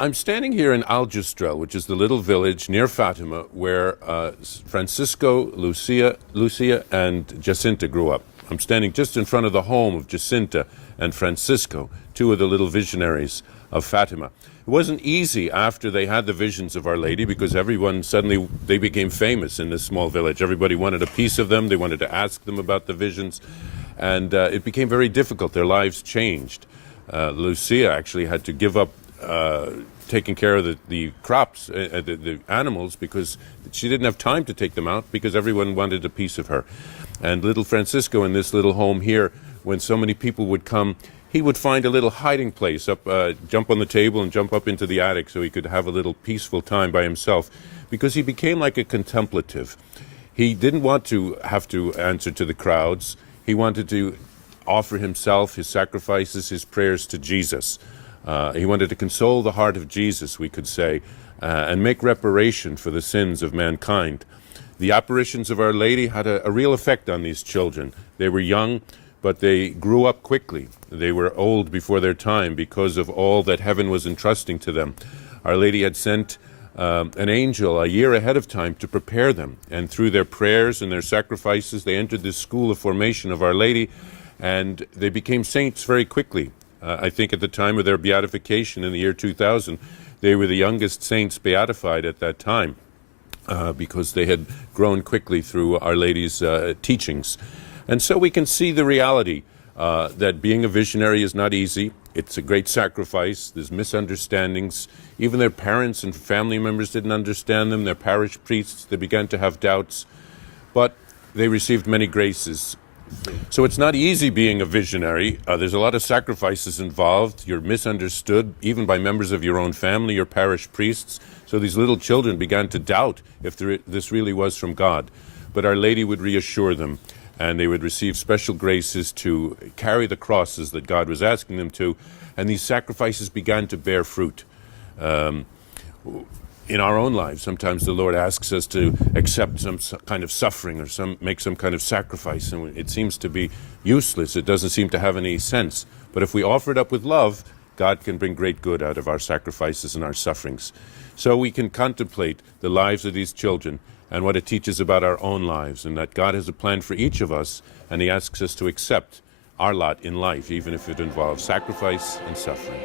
I'm standing here in Aljustrel, which is the little village near Fatima where Francisco, Lucia, and Jacinta grew up. I'm standing just in front of the home of Jacinta and Francisco, two of the little visionaries of Fatima. It wasn't easy after they had the visions of Our Lady because everyone suddenly, they became famous in this small village. Everybody wanted a piece of them. They wanted to ask them about the visions. And it became very difficult. Their lives changed. Lucia actually had to give up taking care of the crops, the animals, because she didn't have time to take them out because everyone wanted a piece of her. And little Francisco in this little home here, when so many people would come, he would find a little hiding place up, jump on the table and jump up into the attic so he could have a little peaceful time by himself, because he became like a contemplative. He didn't want to have to answer to the crowds. He wanted to offer himself, his sacrifices, his prayers to Jesus. He wanted to console the heart of Jesus, we could say, and make reparation for the sins of mankind. The apparitions of Our Lady had a real effect on these children. They were young, but they grew up quickly. They were old before their time because of all that heaven was entrusting to them. Our Lady had sent an angel a year ahead of time to prepare them, and through their prayers and their sacrifices, they entered this school of formation of Our Lady, and they became saints very quickly. I think at the time of their beatification in the year 2000, they were the youngest saints beatified at that time because they had grown quickly through Our Lady's teachings. And so we can see the reality that being a visionary is not easy. It's a great sacrifice. There's misunderstandings. Even their parents and family members didn't understand them. Their parish priests, they began to have doubts. But they received many graces. So it's not easy being a visionary. There's a lot of sacrifices involved. You're misunderstood, even by members of your own family, your parish priests. So these little children began to doubt if this really was from God. But Our Lady would reassure them, and they would receive special graces to carry the crosses that God was asking them to, and these sacrifices began to bear fruit. In our own lives, sometimes the Lord asks us to accept some kind of suffering or make some kind of sacrifice, and it seems to be useless. It doesn't seem to have any sense. But if we offer it up with love, God can bring great good out of our sacrifices and our sufferings. So we can contemplate the lives of these children and what it teaches about our own lives, and that God has a plan for each of us, and He asks us to accept our lot in life, even if it involves sacrifice and suffering.